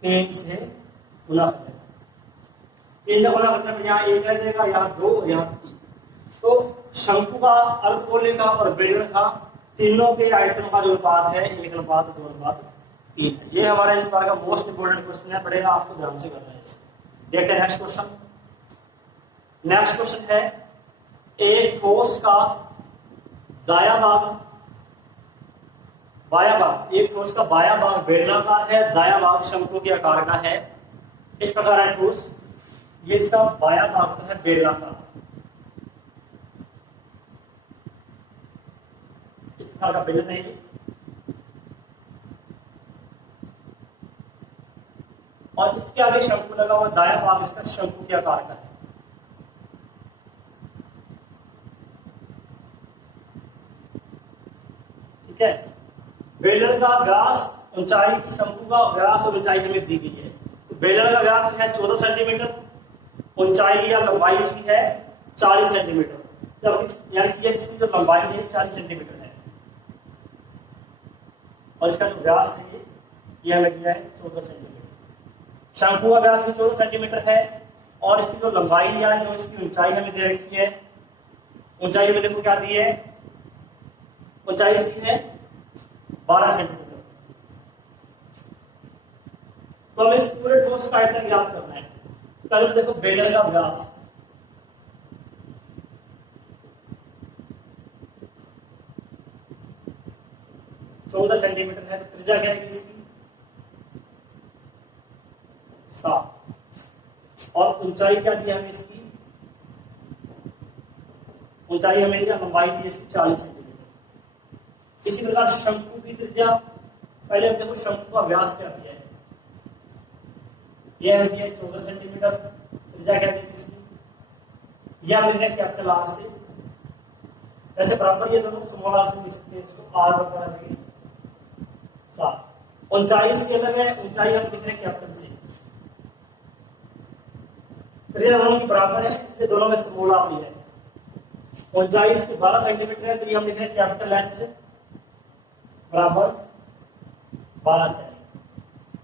3 से गुणा करेगा। 3 से गुणा करने पर यहाँ 1 रह जाएगा, यहाँ 2 और यहाँ 3। तो शंकु का, अर्धगोले का और बेलन का तीनों के आयतनों का जो अनुपात है 1/2/3 है। ये हमारा इस बार का मोस्ट इंपोर्टेंट क्वेश्चन है, पड़ेगा आपको ध्यान से करना है। देखते हैं नेक्स्ट क्वेश्चन। नेक्स्ट क्वेश्चन है, एक ठोस का दाया भाग, बाया भाग, एक ठोस का बाया भाग बेलनाकार है, दाया भाग शंकु के आकार का है। इस प्रकार है ठोस, ये इसका बाया भाग तो है बेलनाकार, इस प्रकार का बेलन है, और इसके आगे शंकु लगा हुआ, दाया भाग इसका शंकु के आकार का है। ठीक है, बेलन का व्यास, ऊंचाई, शंकु का व्यास और ऊंचाई हमें दी गई है। तो बेलन का व्यास है 14 सेंटीमीटर, ऊंचाई या लंबाई इसकी है 40 सेंटीमीटर, यानी कि इसकी जो लंबाई है 40 सेंटीमीटर है, और इसका जो व्यास है ये हमें दिया है 14 सेंटीमीटर। शंकु का व्यास भी 14 सेंटीमीटर है, और इसकी जो लंबाई या जो इसकी ऊंचाई हमें दे रखी है, ऊंचाई हमें देखो क्या दी है, ऊंचाई इसकी है 12 सेंटीमीटर, तो हमें इस पूरे ठोस का आयतन ज्ञात करना है। पहले तो देखो बेलन का व्यास, चौदह सेंटीमीटर है, तो त्रिज्या क्या है इसकी 7, और ऊंचाई क्या दी हमें इसकी, ऊंचाई हमें दिया, लंबाई दी इसकी 40 सेंटीमीटर। इसी प्रकार शंकु की त्रिज्या, पहले हम देखो शंकु का व्यास क्या दिया है, यह हमें दिया है 14 सेंटीमीटर, त्रिज्या क्या दी इसकी, यह हमें दिया कैपिटल आर से, वैसे बराबर ये दोनों स्मॉल आर से लिख सकते हैं, इसको आर बराबर देंगे 7। ऊंचाई इसकी अलग है, ऊंचाई हम लिख रहे हैं कैपिटल से, त्रिज्या दोनों की बराबर है, इसलिए दोनों में स्मॉल आर ही है। ऊंचाई इसकी 12 सेंटीमीटर है, तो ये हम लिख रहे हैं कैपिटल एच बराबर 12 सेंटीमीटर।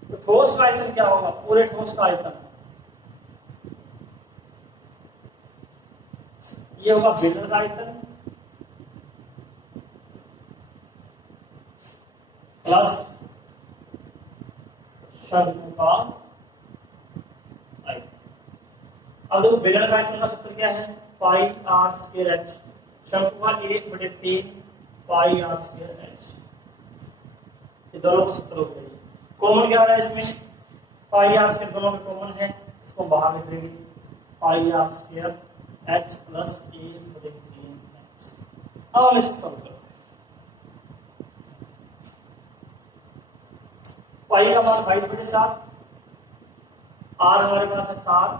तो ठोस का आयतन क्या होगा, पूरे ठोस का आयतन ये होगा बेलन का आयतन प्लस शंकु का आयतन। अब देखो बेलन का आयतन का सूत्र क्या है, पाई आर स्क्वायर एच, शंकु का 1/3 पाई आर स्क्वायर एच, ये दोनों को सूत्र हो गए। कॉमन क्या है इसमें, पाई आर स्क्वायर दोनों में कॉमन है, इसको बाहर लिख देंगे, pi r square h plus 1/3 h. अब हम इसको सॉल्व करते हैं। पाई का मान 22/7, आर हमारे पास है 7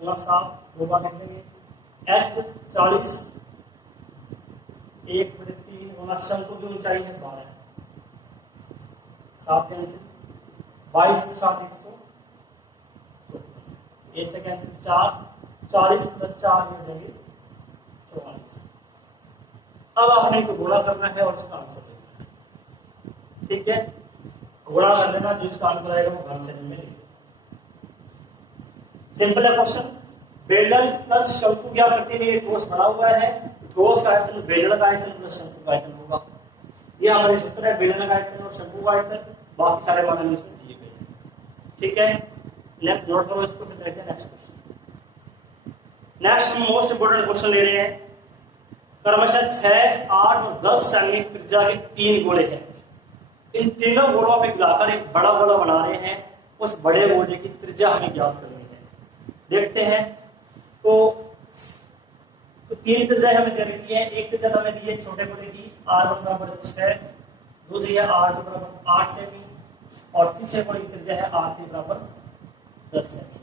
प्लस 7, दो बार लिख देंगे, एच 40 1/3 होना, शंकु की ऊंचाई है 12, 7 कैंसिल, 22/7 100, ए से कैंसिल 4, 40 प्लस 4 हो जाएंगे 44। अब आपने इनको गुणा करना है और इसका आंसर देना है, ठीक है, गुणा कर लेना, जो इसका आंसर आएगा वो घन सेमी में लिखेंगे। सिंपल है क्वेश्चन। बेलन प्लस शंकु क्या करते हैं, ये ठोस बना हुआ है, ठोस का आयतन बेलन का आयतन प्लस शंकु का आयतन होगा, ये हमारे सूत्र है, बेलन का आयतन और शंकु का आयतन, बाकी सारे मान इसमें दिए गए हैं, ठीक है। लेफ्ट नोट करो इसको, फिर देखते हैं नेक्स्ट क्वेश्चन। नेक्स्ट हम मोस्ट इंपोर्टेंट क्वेश्चन ले रहे हैं, क्रमशः 6, 8 और 10 सेमी त्रिज्या के 3 गोले हैं, इन तीनों गोलों में मिलाकर एक बड़ा गोला बना रहे हैं, उस बड़े गोले की त्रिज्या हमें ज्ञात करनी है। देखते हैं, तो 3 त्रिज्या हमें दे रखी है, एक त्रिज्या हमें दी है छोटे गोले की r1 बराबर 6, दूसरी है r2 बराबर 8 सेमी, और तीसरे गोले की त्रिज्या है r3 बराबर 10 सेमी।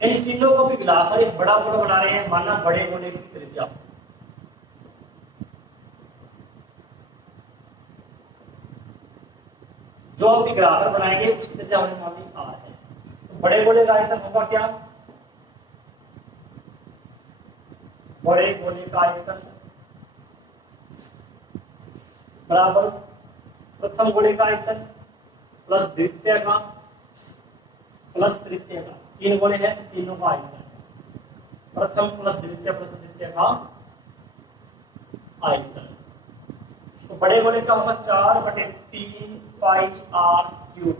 इन तीनों को भी मिलाकर एक बड़ा गोला बना रहे हैं, माना बड़े गोले की त्रिज्या, जो हम ग्राफर बनाएंगे उसकी त्रिज्या हमें मान ली r है। तो बड़े गोले का आयतन होगा क्या, बड़े गोले का आयतन बराबर प्रथम गोले का आयतन प्लस द्वितीय का प्लस तृतीय का, 3 गोले हैं, तीनों का आयतन, प्रथम प्लस द्वितीय का आयतन। तो बड़े गोले का होगा 4/3 पाई आर क्यूब,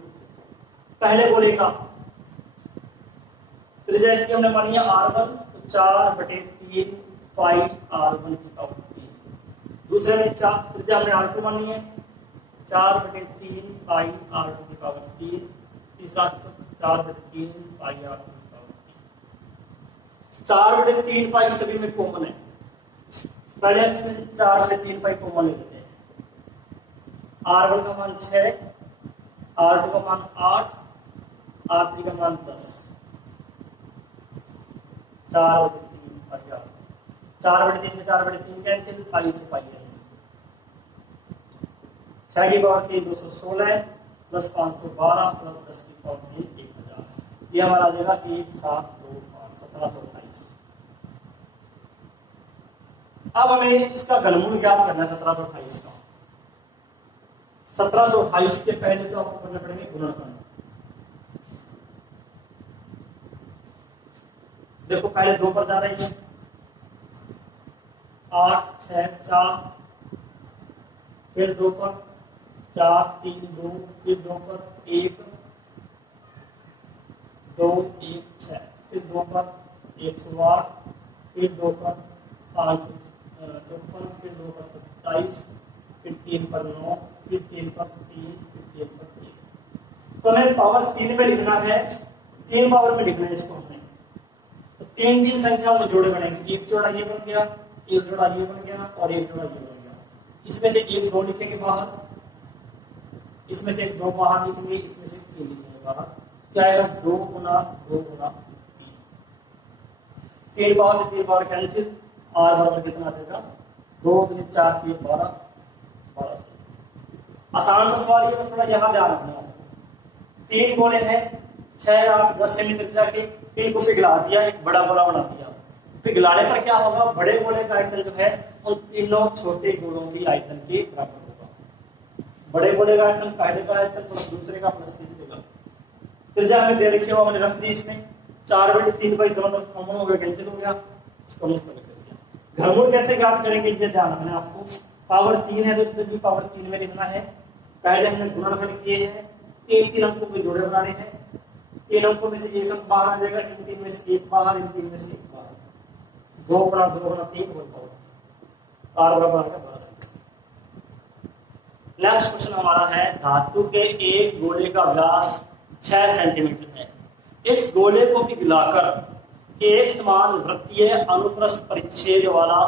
पहले गोले का त्रिज्या इसकी हमने मानी है r1, तो 4/3 पाई r1 की पावर 3, दूसरे में त्रिज्या हमने r2 मानी है 4/3 पाई r2 की पावर 3, तीसरा 4/3 पाई r2 की पावर 3। 4/3 पाई सभी में कॉमन है, पहले हम इसमें 4/3 पाई कॉमन ले लेते हैं, r1 का मान 6, r2 का मान 8, r3 का मान 10, 4/3 पाई r3, 4/3 से 4/3 कैंसिल, पाई से पाई कैंसिल, 6 की पावर 3 216 प्लस 512 प्लस 10 की पावर 3 1000, ये हमारा आ जाएगा 1725 1728। अब हमें इसका घनमूल ज्ञात करना है 1728 का। 1728 के पहले तो आपको करना पड़ेंगे गुणनखंड। देखो पहले 2 पर जा रही है, 8 6 4, फिर 2 पर 4 3 2, फिर 2 पर 1, 2 1 6, फिर 2 पर 108, फिर 2 पर 554, फिर 2 पर 27, फिर 3 पर 9, फिर 3 पर 3, फिर 3 पर 3। तो हमें पावर 3 में लिखना है, 3 पावर में लिखना है इसको हमें। तो 3 संख्याओं में जोड़े बनेंगे, एक जोड़ा ये बन गया, एक जोड़ा ये बन गया और एक जोड़ा ये बन गया। इसमें से एक 2 लिखेंगे बाहर, इसमें से 2 बाहर लिखेंगे, इसमें से 3 लिखेंगे बाहर। क्या आएगा? 2 गुना 2 गुना 3। 3 पावर से 3 पावर कैंसिल, r बराबर कितना आ जाएगा? 2 3 4 3 12 12। आसान सा सवाल ये, थोड़ा यहाँ ध्यान रखना है। 3 गोले हैं 6 8 10 सेंटीमीटर के, इनको पिघला दिया, एक बड़ा गोला बना दिया। पिघलाने पर क्या होगा? बड़े गोले का आयतन जो है उन तीनों छोटे गोलों की आयतन के बराबर होगा। बड़े गोले का आयतन पहले का आयतन प्लस दूसरे का प्लस तीसरे का। त्रिज्या हमें दे रखी हुआ, हमने रख दी इसमें 4/3 दोनों कॉमन हो गया, कैंसिल हो गया, इसको हमने सरल कर दिया। घनमूल कैसे ज्ञात करेंगे ये ध्यान रखना आपको। पावर 3 है तो भी पावर 3 में लिखना है। पहले हमने गुणनखंड किए हैं, 3 अंकों के जोड़े बनाने हैं। 3 अंकों में से 1 अंक बाहर आ जाएगा, इन 3 में से 1 बाहर, इन 3 में से 1 बाहर। 2 गुना 2 गुना 3 होल पावर r बराबर आ गया 12। नेक्स्ट क्वेश्चन हमारा है, धातु के एक गोले का व्यास 6 सेंटीमीटर है। इस गोले को पिघलाकर एक समान वृत्तीय अनुप्रस्थ परिच्छेद वाला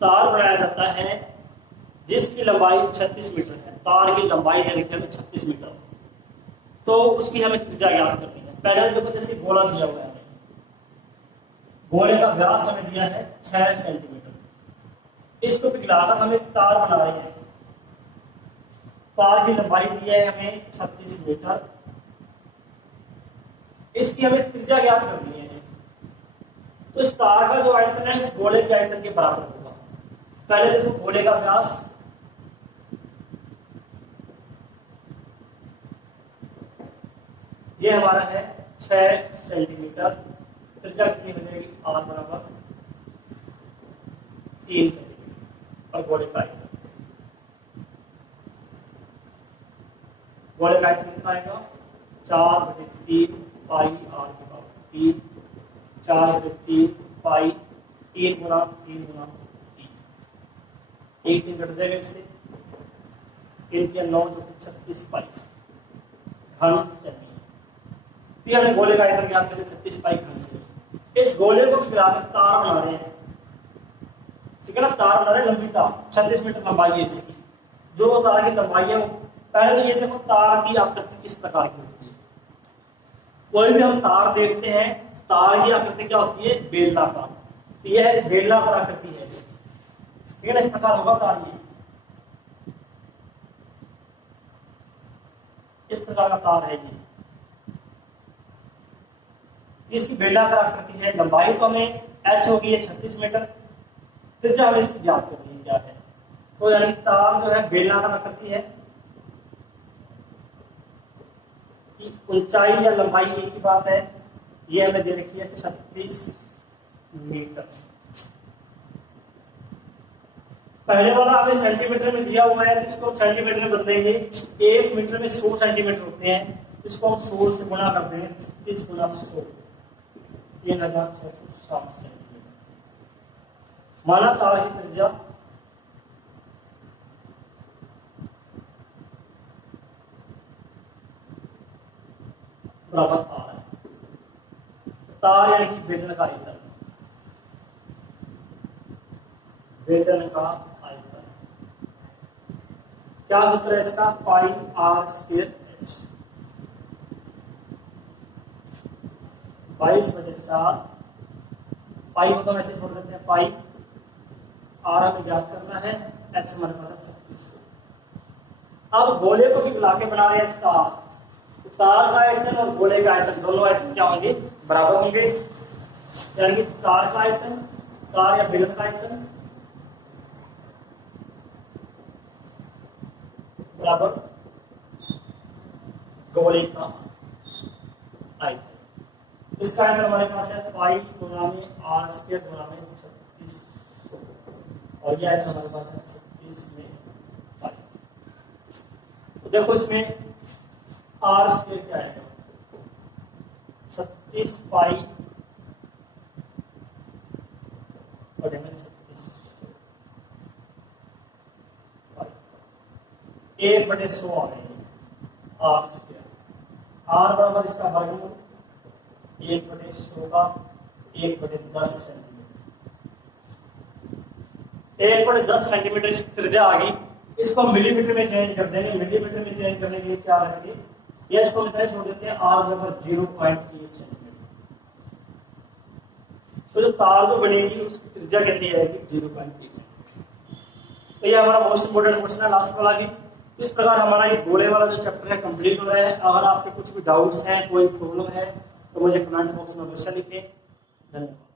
तार बनाया जाता है जिसकी लंबाई 36 मीटर है। तार की लंबाई दे रखी है 36 मीटर। तो उसकी हमें त्रिज्या ज्ञात करनी है। पहले देखो जैसे गोला दिया हुआ है, गोले का व्यास हमें दिया है 6 सेंटीमीटर। इसको पिघलाकर हम एक तार बना रहे हैं। तार की लंबाई दी है हमें 36 मीटर। इसकी हमें त्रिज्या ज्ञात करनी है इसकी। तो इस तार का जो आयतन है इस गोले के आयतन के बराबर होगा। पहले देखो गोले का व्यास, ये हमारा है 6 सेंटीमीटर। त्रिज्या कितनी हो जाएगी? r बराबर 3 सेंटीमीटर। और गोले का आयतन, गोले का आयतन कितना आएगा? 4/3 पाई r की पावर 3, 4/3 पाई 3 गुना 3 गुना 3। एक 3 कट जाएगा इससे, 3 के 9 जो 36 पाई घन सेमी। फिर हमने गोले का आयतन ज्ञात करके 36 पाई घन सेमी। इस गोले को पिघलाकर तार बना रहे हैं, ठीक है ना? तार बना रहे हैं, लंबी तार 36 मीटर लंबाई है इसकी। जो तार की लंबाई है वो, पहले तो ये देखो तार की आकृति किस प्रकार की होती है। कोई भी हम तार देखते हैं, तार की आकृति क्या होती है? बेलनाकार। तो यह है बेलनाकार आकृति है इसकी, ठीक है ना? इस प्रकार होगा तार, ये इस प्रकार का तार है ये। इसकी बेलनाकार आकृति है। लंबाई तो हमें h होगी है 36 मीटर। त्रिज्या हमें इसकी ज्ञात करनी है क्या है। तो यानी तार जो है बेलनाकार आकृति है, ऊंचाई या लंबाई एक ही बात है। ये हमें दे रखी है 36 मीटर। पहले वाला हमें सेंटीमीटर में दिया हुआ है, इसको हम सेंटीमीटर में बदलेंगे। 1 मीटर में 100 सेंटीमीटर होते हैं, इसको हम 100 से गुणा कर देंगे। 36 गुना 100 3660 सेंटीमीटर। माना तार की त्रिज्या बराबर तार है। तार यानी कि बेलन का आयतन, बेलन का आयतन क्या सूत्र है इसका? पाई r² h। 22/7 पाई को तो ऐसे छोड़ देते हैं, पाई r हमें ज्ञात करना है, h हमारे पास 36। अब गोले को भी पिघला के बना रहे हैं तार। तो तार का आयतन और गोले का आयतन दोनों आयतन क्या होंगे? बराबर होंगे। यानी कि तार का आयतन, तार या बेलन का आयतन बराबर गोले का आयतन। इसका आयतन हमारे पास है पाई गुणा में r² गुणा में 36, और यह आयतन हमारे पास है 36 में पाई। तो देखो इसमें r² क्या आएगा? 36 पाई और एम 36 1/100 आ रहे हैं आर स्क्वायर। आर बराबर इसका वर्गमूल 1/100 का 1/10 सेंटीमीटर। 1/10 सेंटीमीटर इसकी त्रिज्या आ गई। इसको मिलीमीटर में चेंज कर देंगे। मिलीमीटर में चेंज करने के लिए क्या रखेंगे, ये इसको लिखा छोड़ देते हैं आर बराबर 0.8 सेंटीमीटर। तो जो तार जो बनेगी उसकी त्रिज्या कितनी आएगी, 0.8 सेंटीमीटर। तो ये हमारा मोस्ट इंपोर्टेंट क्वेश्चन है लास्ट वाला भी। इस प्रकार हमारा ये गोले वाला जो चैप्टर है कंप्लीट हो रहा है। अगर आपके कुछ भी डाउट्स हैं, कोई प्रॉब्लम है तो मुझे कमेंट बॉक्स में अवश्य लिखें। धन्यवाद।